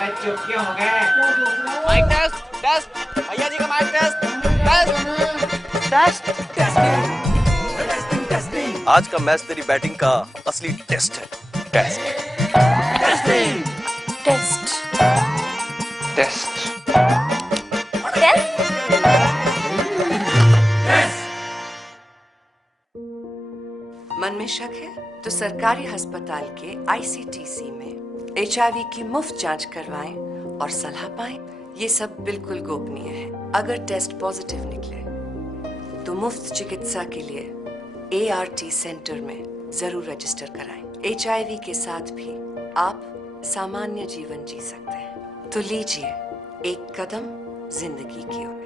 अरे चुप क्यों हो गए? माइक टेस्ट टेस्ट भैया जी का mike test test test testing. आज का मैच तेरी बैटिंग का असली टेस्ट है। टेस्ट टेस्टिंग टेस्ट टेस्ट मन में शक है तो सरकारी अस्पताल के ICTC में HIV की मुफ्त जांच करवाएं और सलाह पाएं। ये सब बिल्कुल गोपनीय है। अगर टेस्ट पॉजिटिव निकले तो मुफ्त चिकित्सा के लिए ART सेंटर में जरूर रजिस्टर कराएं। HIV के साथ भी आप सामान्य जीवन जी सकते हैं। तो लीजिए एक कदम जिंदगी की ओर।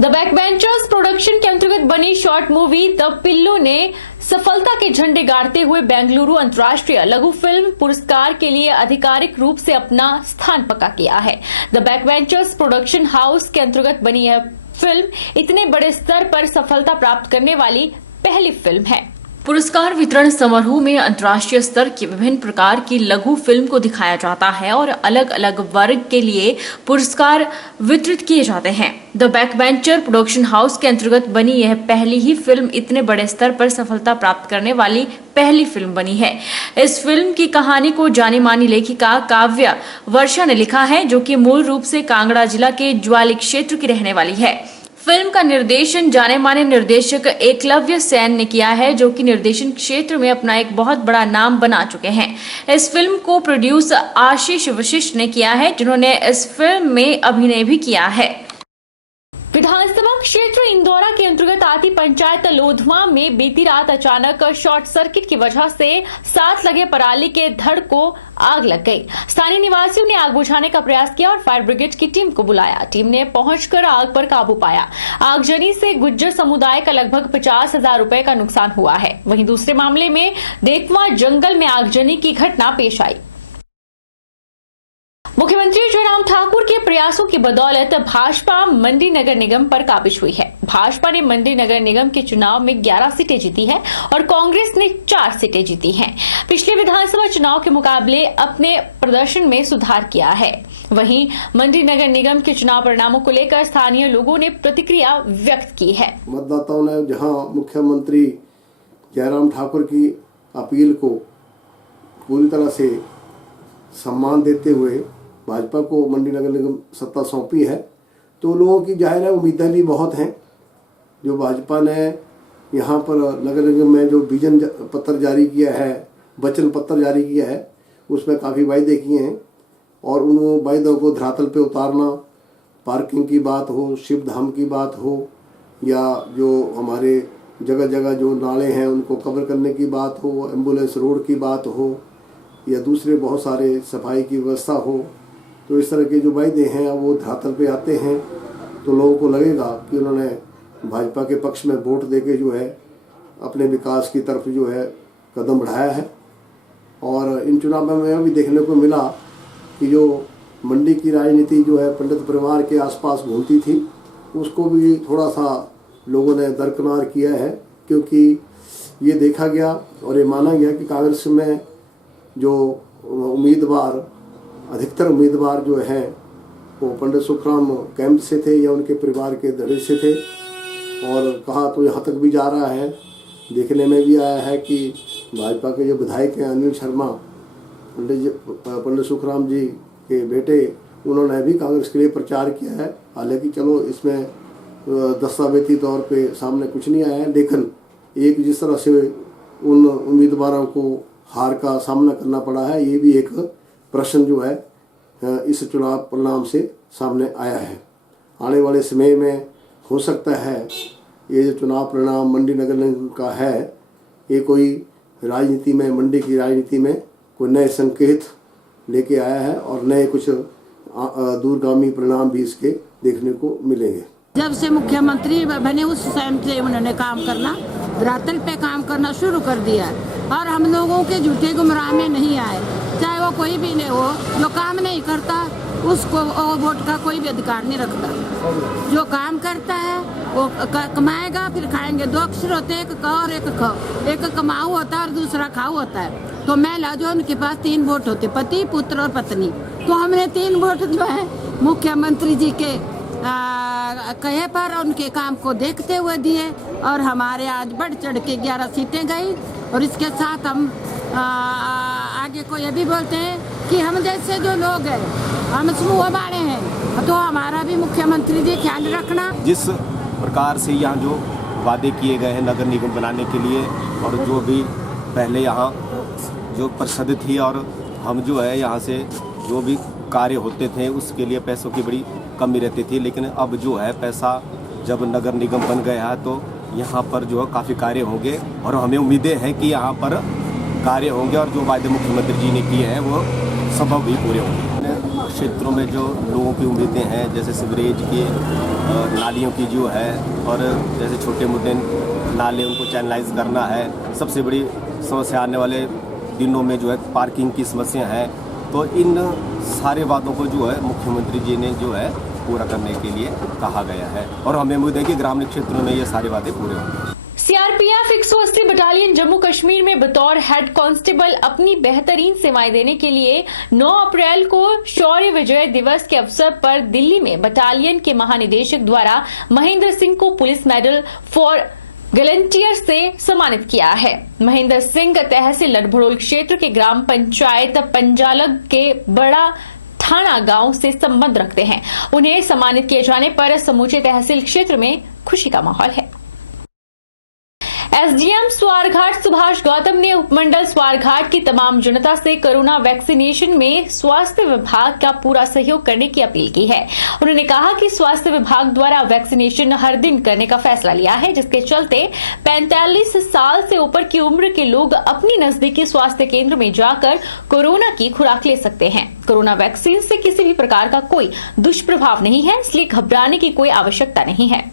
द बैकबेंचर्स प्रोडक्शन के अंतर्गत बनी शॉर्ट मूवी द पिल्लो ने सफलता के झंडे गाड़ते हुए बेंगलुरु अंतर्राष्ट्रीय लघु फिल्म पुरस्कार के लिए आधिकारिक रूप से अपना स्थान पक्का किया है। द बैकबेंचर्स प्रोडक्शन हाउस के अंतर्गत बनी यह फिल्म इतने बड़े स्तर पर सफलता प्राप्त करने वाली पहली फिल्म है। पुरस्कार वितरण समारोह में अंतर्राष्ट्रीय स्तर की विभिन्न प्रकार की लघु फिल्म को दिखाया जाता है और अलग अलग वर्ग के लिए पुरस्कार वितरित किए जाते हैं। द बैकबेंचर प्रोडक्शन हाउस के अंतर्गत बनी यह पहली ही फिल्म इतने बड़े स्तर पर सफलता प्राप्त करने वाली पहली फिल्म बनी है। इस फिल्म की कहानी को जानी मानी लेखिका काव्या वर्षा ने लिखा है, जो कि मूल रूप से कांगड़ा जिला के ज्वाली क्षेत्र की रहने वाली है। फिल्म का निर्देशन जाने माने निर्देशक एकलव्य सेन ने किया है, जो कि निर्देशन क्षेत्र में अपना एक बहुत बड़ा नाम बना चुके हैं। इस फिल्म को प्रोड्यूस आशीष वशिष्ठ ने किया है, जिन्होंने इस फिल्म में अभिनय भी किया है। विधानसभा क्षेत्र इंदौरा के अंतर्गत आती पंचायत लोधवा में बीती रात अचानक शॉर्ट सर्किट की वजह से साथ लगे पराली के धड़ को आग लग गई। स्थानीय निवासियों ने आग बुझाने का प्रयास किया और फायर ब्रिगेड की टीम को बुलाया। टीम ने पहुंचकर आग पर काबू पाया। आगजनी से गुज्जर समुदाय का लगभग 50,000 रुपए का नुकसान हुआ है। वहीं दूसरे मामले में देखवा जंगल में आगजनी की घटना पेश आई। मुख्यमंत्री जयराम ठाकुर के प्रयासों की बदौलत भाजपा मंडी नगर निगम पर काबिज हुई है। भाजपा ने मंडी नगर निगम के चुनाव में 11 सीटें जीती हैं और कांग्रेस ने 4 सीटें जीती हैं। पिछले विधानसभा चुनाव के मुकाबले अपने प्रदर्शन में सुधार किया है। वहीं मंडी नगर निगम के चुनाव परिणामों को लेकर स्थानीय लोगों ने प्रतिक्रिया व्यक्त की है। मतदाताओं ने जहां मुख्यमंत्री जयराम ठाकुर की अपील को पूरी तरह से सम्मान देते हुए भाजपा को मंडी नगर निगम सत्ता सौंपी है, तो लोगों की जाहिर है उम्मीदें भी बहुत हैं। जो भाजपा ने यहाँ पर नगर निगम में जो विजन पत्र जारी किया है, वचन पत्र जारी किया है, उसमें काफ़ी वायदे किए हैं और उन वायदों को धरातल पे उतारना, पार्किंग की बात हो, शिव धाम की बात हो, या जो हमारे जगह जगह जो नाले हैं उनको कवर करने की बात हो, एम्बुलेंस रोड की बात हो, या दूसरे बहुत सारे सफाई की व्यवस्था हो, तो इस तरह के जो वायदे हैं वो धरातल पे आते हैं तो लोगों को लगेगा कि उन्होंने भाजपा के पक्ष में वोट देके जो है अपने विकास की तरफ जो है कदम बढ़ाया है। और इन चुनावों में भी देखने को मिला कि जो मंडी की राजनीति जो है पंडित परिवार के आसपास घूमती थी, उसको भी थोड़ा सा लोगों ने दरकिनार किया है, क्योंकि ये देखा गया और ये माना गया कि कांग्रेस में जो उम्मीदवार अधिकतर उम्मीदवार जो हैं वो पंडित सुखराम कैंप से थे या उनके परिवार के धड़े से थे। और कहा तो यहाँ तक भी जा रहा है, देखने में भी आया है कि भाजपा के जो विधायक हैं अनिल शर्मा, पंडित सुखराम जी के बेटे, उन्होंने भी कांग्रेस के लिए प्रचार किया है। हालांकि चलो इसमें दस्तावेजी तौर पे सामने कुछ नहीं आया है, लेकिन एक जिस तरह से उन उम्मीदवारों को हार का सामना करना पड़ा है, ये भी एक प्रश्न जो है इस चुनाव परिणाम से सामने आया है। आने वाले समय में हो सकता है ये जो चुनाव परिणाम मंडी नगर निगम का है, ये कोई राजनीति में, मंडी की राजनीति में कोई नए संकेत लेके आया है और नए कुछ दूरगामी परिणाम भी इसके देखने को मिलेंगे। जब से मुख्यमंत्री बने उस समय से उन्होंने काम करना, धरातल पे काम करना शुरू कर दिया और हम लोगों के झूठे गुमराह में नहीं आए। चाहे वो कोई भी नहीं हो, जो काम नहीं करता उसको वो वोट का कोई भी अधिकार नहीं रखता। जो काम करता है वो कमाएगा, फिर खाएंगे। 2 अक्षर होते हैं, एक क और एक ख। एक कमाऊ होता है और दूसरा खाऊ होता है। तो महिला जो उनके पास 3 वोट होते, पति, पुत्र और पत्नी। तो हमने 3 वोट जो है मुख्यमंत्री जी के कहे पर उनके काम को देखते हुए दिए और हमारे आज बढ़ चढ़ के 11 सीटें गई। और इसके साथ हम आगे को ये भी बोलते हैं कि हम जैसे जो लोग हैं, हम समूह वाले हैं, तो हमारा भी मुख्यमंत्री जी ख्याल रखना। जिस प्रकार से यहाँ जो वादे किए गए हैं नगर निगम बनाने के लिए, और जो भी पहले यहाँ जो परिषद थी और हम जो है यहाँ से जो भी कार्य होते थे उसके लिए पैसों की बड़ी कमी रहती थी। लेकिन अब जो है पैसा जब नगर निगम बन गया है तो यहाँ पर जो है काफ़ी कार्य होंगे और हमें उम्मीदें हैं कि यहाँ पर कार्य होंगे और जो वादे मुख्यमंत्री जी ने किए हैं वो संभव भी पूरे होंगे। क्षेत्रों में जो लोगों की उम्मीदें हैं, जैसे सीवरेज की, नालियों की जो है, और जैसे छोटे मोटे नाले उनको चैनलाइज करना है। सबसे बड़ी समस्या आने वाले दिनों में जो है पार्किंग की समस्या है। तो इन सारे वादों को जो है मुख्यमंत्री जी ने जो है पूरा करने के लिए कहा गया है और हमें उम्मीद है कि ग्रामीण क्षेत्रों में ये सारे वादे पूरे होंगे। सीआरपीएफ 180 बटालियन जम्मू कश्मीर में बतौर हेड कांस्टेबल अपनी बेहतरीन सेवाएं देने के लिए 9 अप्रैल को शौर्य विजय दिवस के अवसर पर दिल्ली में बटालियन के महानिदेशक द्वारा महेंद्र सिंह को पुलिस मेडल फॉर गैलेंटियर से सम्मानित किया है। महेंद्र सिंह तहसील लड़भड़ोल क्षेत्र के ग्राम पंचायत पंजालग के बड़ा थाना गांव से संबंध रखते हैं। उन्हें सम्मानित किए जाने पर समूचे तहसील क्षेत्र में खुशी का माहौल है। एसडीएम स्वारघाट सुभाष गौतम ने उपमंडल स्वारघाट की तमाम जनता से कोरोना वैक्सीनेशन में स्वास्थ्य विभाग का पूरा सहयोग करने की अपील की है। उन्होंने कहा कि स्वास्थ्य विभाग द्वारा वैक्सीनेशन हर दिन करने का फैसला लिया है, जिसके चलते 45 साल से ऊपर की उम्र के लोग अपनी नजदीकी स्वास्थ्य केंद्र में जाकर कोरोना की खुराक ले सकते हैं। कोरोना वैक्सीन से किसी भी प्रकार का कोई दुष्प्रभाव नहीं है, इसलिए घबराने की कोई आवश्यकता नहीं है।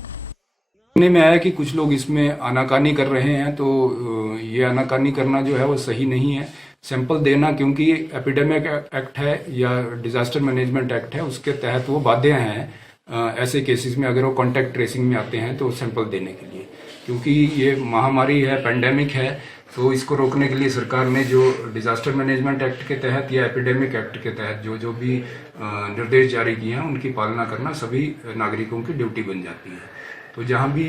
सुनने में आया कि कुछ लोग इसमें आनाकानी कर रहे हैं, तो ये आनाकानी करना जो है वो सही नहीं है। सैंपल देना, क्योंकि एपिडेमिक एक्ट है या डिजास्टर मैनेजमेंट एक्ट है, उसके तहत वो बाध्य हैं ऐसे केसेस में, अगर वो कॉन्टैक्ट ट्रेसिंग में आते हैं तो सैंपल देने के लिए। क्योंकि ये महामारी है, पेंडेमिक है, तो इसको रोकने के लिए सरकार ने जो डिजास्टर मैनेजमेंट एक्ट के तहत या एपिडेमिक एक्ट के तहत जो भी निर्देश जारी किए हैं उनकी पालना करना सभी नागरिकों की ड्यूटी बन जाती है। तो जहाँ भी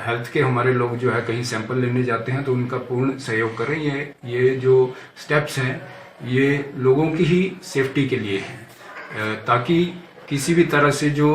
हेल्थ के हमारे लोग जो है कहीं सैंपल लेने जाते हैं तो उनका पूर्ण सहयोग करें। ये जो स्टेप्स हैं ये लोगों की ही सेफ्टी के लिए हैं, ताकि किसी भी तरह से जो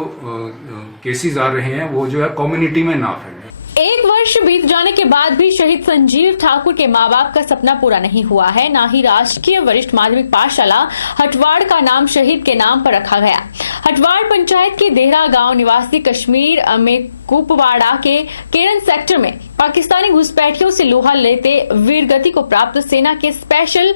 केसेस आ रहे हैं वो जो है कम्युनिटी में ना फैले। 1 वर्ष बीत जाने के बाद भी शहीद संजीव ठाकुर के मां बाप का सपना पूरा नहीं हुआ है। न ही राजकीय वरिष्ठ माध्यमिक पाठशाला हटवाड़ का नाम शहीद के नाम पर रखा गया। हटवाड़ पंचायत के देहरा गांव निवासी कश्मीर में कुपवाड़ा के केरन सेक्टर में पाकिस्तानी घुसपैठियों से लोहा लेते वीरगति को प्राप्त सेना के स्पेशल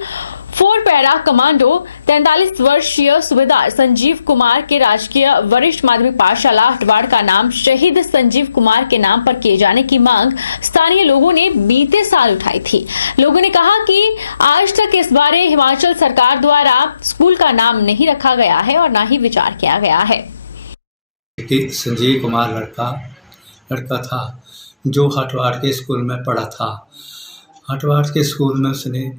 4 पैरा कमांडो 43 वर्षीय सूबेदार संजीव कुमार के राजकीय वरिष्ठ माध्यमिक पाठशाला हटवाड़ का नाम शहीद संजीव कुमार के नाम पर किए जाने की मांग स्थानीय लोगों ने बीते साल उठाई थी। लोगों ने कहा कि आज तक इस बारे हिमाचल सरकार द्वारा स्कूल का नाम नहीं रखा गया है और न ही विचार किया गया है। संजीव कुमार लड़का था जो हटवाड़ के स्कूल में पढ़ा था। हटवाड़ के स्कूल में उसने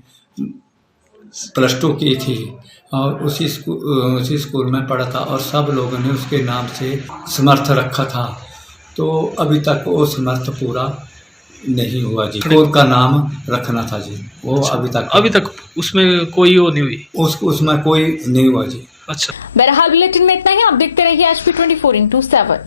+2 की थी और उसी स्कूल में पढ़ा था और सब लोगों ने उसके नाम से समर्थ रखा था। तो अभी तक वो समर्थ पूरा नहीं हुआ जी। स्कूल का नाम रखना था जी, वो अभी तक उसमें कोई वो नहीं हुई, उसमें कोई नहीं हुआ जी। अच्छा, बहरहाल बुलेटिन में इतना ही। आप देखते रहिए HP 24/7।